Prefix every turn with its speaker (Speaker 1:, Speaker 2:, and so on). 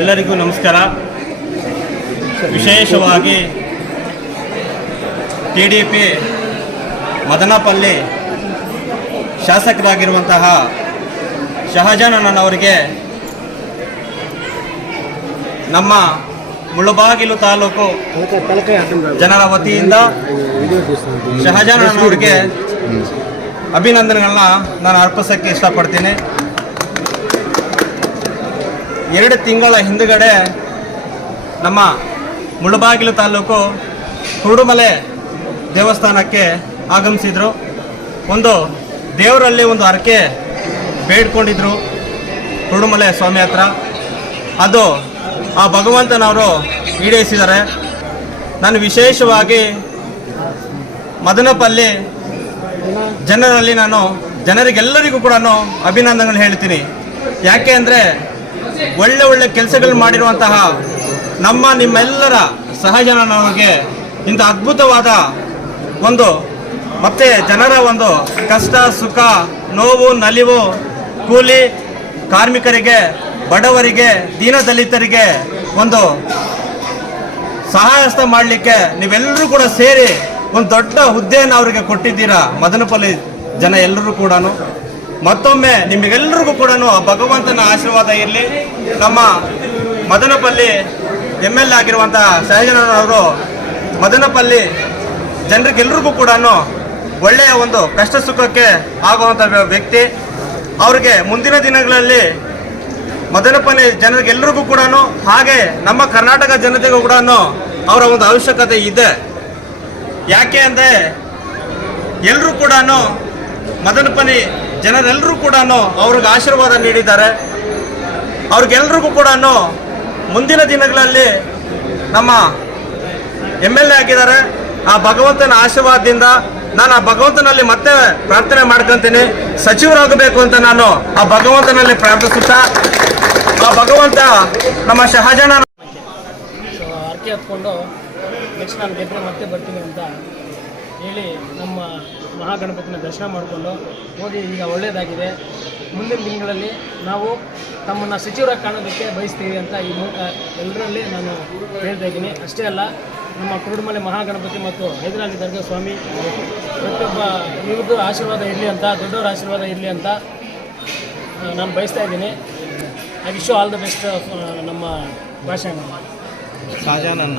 Speaker 1: ಎಲ್ಲರಿಗೂ ನಮಸ್ಕಾರ. ವಿಶೇಷವಾಗಿ ಟಿ ಡಿ ಪಿ ಮದನಪಲ್ಲಿ ಶಾಸಕರಾಗಿರುವಂತಹ ಶಹಜಾನಣ್ಣನವರಿಗೆ ನಮ್ಮ ಮುಳುಬಾಗಿಲು ತಾಲೂಕು ಜನರ ವತಿಯಿಂದ ಶಹಜಾನಣ್ಣನವರಿಗೆ ಅಭಿನಂದನೆಗಳನ್ನ ನಾನು ಅರ್ಪಿಸೋಕ್ಕೆ ಇಷ್ಟಪಡ್ತೀನಿ. ಎರಡು ತಿಂಗಳ ಹಿಂದುಗಡೆ ನಮ್ಮ ಮುಳಬಾಗಿಲು ತಾಲೂಕು ಕುರುಡುಮಲೆ ದೇವಸ್ಥಾನಕ್ಕೆ ಆಗಮಿಸಿದರು. ಒಂದು ದೇವರಲ್ಲಿ ಒಂದು ಹರಕೆ ಬೇಡ್ಕೊಂಡಿದ್ರು ಕುರುಡುಮಲೆ ಸ್ವಾಮಿ ಹತ್ರ. ಅದು ಆ ಭಗವಂತನವರು ಈಡೇರಿಸಿದ್ದಾರೆ. ನಾನು ವಿಶೇಷವಾಗಿ ಮದನಪಲ್ಲಿ ಜನರಲ್ಲಿ ನಾನು ಜನರಿಗೆಲ್ಲರಿಗೂ ಕೂಡ ಅಭಿನಂದನೆಗಳು ಹೇಳ್ತೀನಿ. ಯಾಕೆ ಅಂದರೆ ಒಳ್ಳೆ ಒಳ್ಳೆ ಕೆಲಸಗಳು ಮಾಡಿರುವಂತಹ ನಮ್ಮ ನಿಮ್ಮೆಲ್ಲರ ಸಹಜನ ನಮಗೆ ಇಂಥ ಅದ್ಭುತವಾದ ಒಂದು ಮತ್ತೆ ಜನರ ಒಂದು ಕಷ್ಟ, ಸುಖ, ನೋವು, ನಲಿವು, ಕೂಲಿ, ಕಾರ್ಮಿಕರಿಗೆ, ಬಡವರಿಗೆ ದೀನದಲಿತರಿಗೆ ಒಂದು ಸಹಾಯಸ್ಥ ಮಾಡಲಿಕ್ಕೆ ನೀವೆಲ್ಲರೂ ಕೂಡ ಸೇರಿ ಒಂದು ದೊಡ್ಡ ಹುದ್ದೆಯನ್ನು ಅವರಿಗೆ ಕೊಟ್ಟಿದ್ದೀರಾ. ಮದನಪಲ್ಲಿ ಜನ ಎಲ್ಲರೂ ಕೂಡ ಮತ್ತೊಮ್ಮೆ ನಿಮಗೆಲ್ಲರಿಗೂ ಕೂಡ ಭಗವಂತನ ಆಶೀರ್ವಾದ ಇರಲಿ. ನಮ್ಮ ಮದನಪಲ್ಲಿ ಎಂ ಎಲ್ ಎ ಆಗಿರುವಂತಹ ಸಹಜನವರು ಮದನಪಲ್ಲಿ ಜನರಿಗೆಲ್ಲರಿಗೂ ಕೂಡ ಒಳ್ಳೆಯ ಒಂದು ಕಷ್ಟ ಸುಖಕ್ಕೆ ಆಗುವಂಥ ವ್ಯಕ್ತಿ. ಅವರಿಗೆ ಮುಂದಿನ ದಿನಗಳಲ್ಲಿ ಮದನಪಲ್ಲಿ ಜನರಿಗೆಲ್ಲರಿಗೂ ಕೂಡ ಹಾಗೆ ನಮ್ಮ ಕರ್ನಾಟಕ ಜನತೆಗೂ ಕೂಡ ಅವರ ಒಂದು ಅವಶ್ಯಕತೆ ಇದೆ. ಯಾಕೆ ಅಂದರೆ ಎಲ್ಲರೂ ಕೂಡ ಮದನಪಲ್ಲಿ ಜನರೆಲ್ಲರೂ ಕೂಡ ಅವ್ರಿಗೆ ಆಶೀರ್ವಾದ ನೀಡಿದ್ದಾರೆ. ಅವ್ರಿಗೆಲ್ರಿಗೂ ಕೂಡ ಮುಂದಿನ ದಿನಗಳಲ್ಲಿ ನಮ್ಮ ಎಂ ಎಲ್ ಎ ಆಗಿದ್ದಾರೆ. ಆ ಭಗವಂತನ ಆಶೀರ್ವಾದದಿಂದ ನಾನು ಆ ಭಗವಂತನಲ್ಲಿ ಮತ್ತೆ ಪ್ರಾರ್ಥನೆ ಮಾಡ್ಕೊಂತೀನಿ. ಸಚಿವರಾಗಬೇಕು ಅಂತ ನಾನು ಆ ಭಗವಂತನಲ್ಲಿ ಪ್ರಾರ್ಥಿಸುತ್ತಾ, ಆ ಭಗವಂತ ನಮ್ಮ ಶಹಜಾನ
Speaker 2: ಹತ್ಕೊಂಡು ನೆಕ್ಸ್ಟ್ ನಾನು ಗೆದ್ದರೆ ಮತ್ತೆ ಬರ್ತೀನಿ ಅಂತ ಹೇಳಿ ನಮ್ಮ ಮಹಾಗಣಪತಿನ ದರ್ಶನ ಮಾಡಿಕೊಂಡು ಹೋಗಿ ಈಗ ಒಳ್ಳೆಯದಾಗಿದೆ ಮುಂದಿನ ದಿನಗಳಲ್ಲಿ ನಾವು ತಮ್ಮನ್ನು ಸಚಿವರಾಗಿ ಕಾಣೋದಕ್ಕೆ ಬಯಸ್ತೀವಿ ಅಂತ ಈ ಮೂಲಕ ಎಲ್ಲರಲ್ಲಿ ನಾನು ಹೇಳ್ತಾ ಇದ್ದೀನಿ. ಅಷ್ಟೇ ಅಲ್ಲ ನಮ್ಮ ಕುರುಡುಮಲೆ ಮಹಾಗಣಪತಿ ಮತ್ತು ಹೈದರಾಲಿ ದರ್ಗಾ ಸ್ವಾಮಿ ಪ್ರತಿಯೊಬ್ಬ ಇವ್ರದ್ದು ಆಶೀರ್ವಾದ ಇರಲಿ ಅಂತ ದೊಡ್ಡವರ ಆಶೀರ್ವಾದ ಇರಲಿ ಅಂತ ನಾನು ಬಯಸ್ತಾ ಇದ್ದೀನಿ. I wish all the best ನಮ್ಮ ಭಾಷಣ.
Speaker 1: ಶಹಜಾನನ್ನ